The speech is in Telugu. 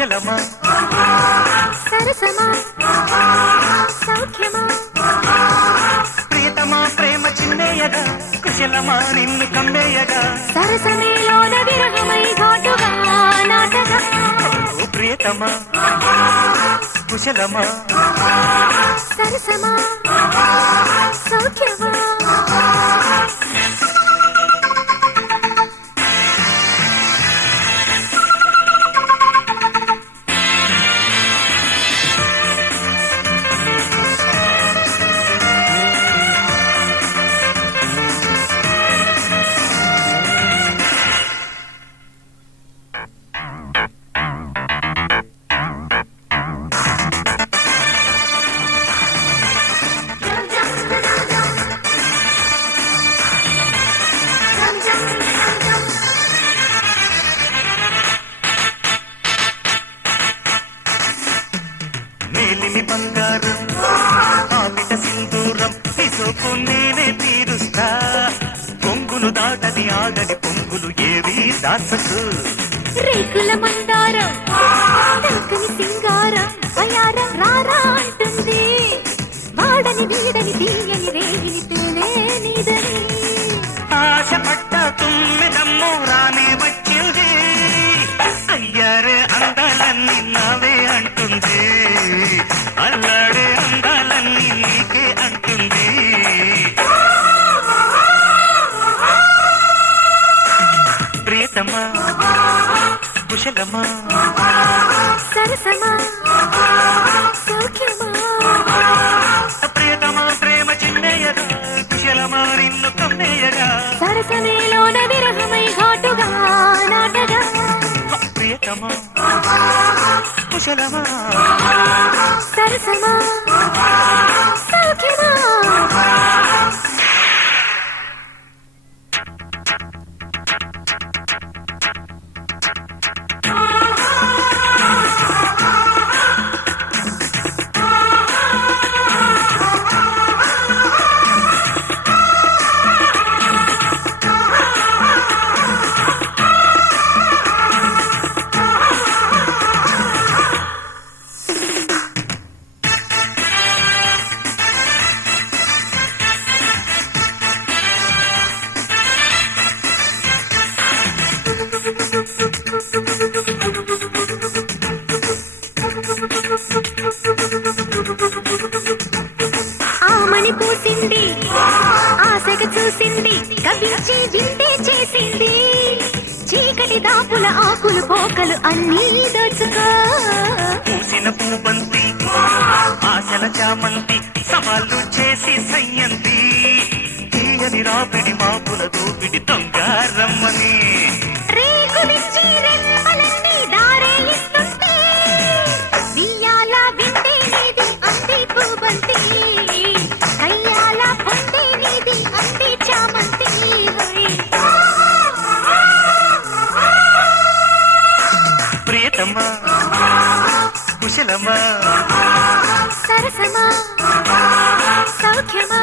కుశలమా సరసమా సౌఖ్యమా ప్రియతమా ప్రేమ చిన్నేయగా కుశలమా నిన్ను కమ్మేయగా సరసమేలోన విరహమై ఘాటుగా నాటగా ఓ ప్రియతమా కుశలమా సరసమా సౌఖ్యమా మేలిమి బంగారం ఆపిట సింధూరం తీసుకో నేనే తీరుస్తా పొంగులు దాటది ఆగడి పొంగులు ఏవి దాసకు రేకుల మందారం దక్కని సింగారం వయారం రారా అంటుంది వాడని వీడని తీయని రేగిని తేనే నీదని ఆశపడ్డ తుమ్మెదమ్మో రానే వచ్చింది అయ్యారే అందాలన్నీ నావే అంటుంది అల్లాడే అందాలన్నీ నీకే అంటుంది ప్రియతమా కుశలమా సరసమా సౌఖ్యమా ప్రియతమా ప్రేమ చిన్నయ్యగా కుశలమా నిన్ను కమ్మేయగా సరసమేలోన విరహమై ఘాటుగా నాటగా ప్రియతమా కుశలమా సరసమా సౌఖ్యమా ఆమని పూసింది ఆశగా చూసింది కవించి వింటే చేసింది చీకటి దాపుల ఆకులు పోకలు అన్నీ దోచుకో పూసిన పూబంతి ఆశల చామంతి సవాళ్ళు చేసి సయ్యంతి తీయని రాపిడి మాపుల దోపిడి దొంగారమ్మని రేకు మించి రెమ్మలన్నీ దారే ఇస్తుంటే వియ్యాల వింటే నీది అంది పూబంతి కయ్యాల పొందే నీది అంది చామంతి ప్రియతమా కుశలమా సరసమా సౌఖ్యమా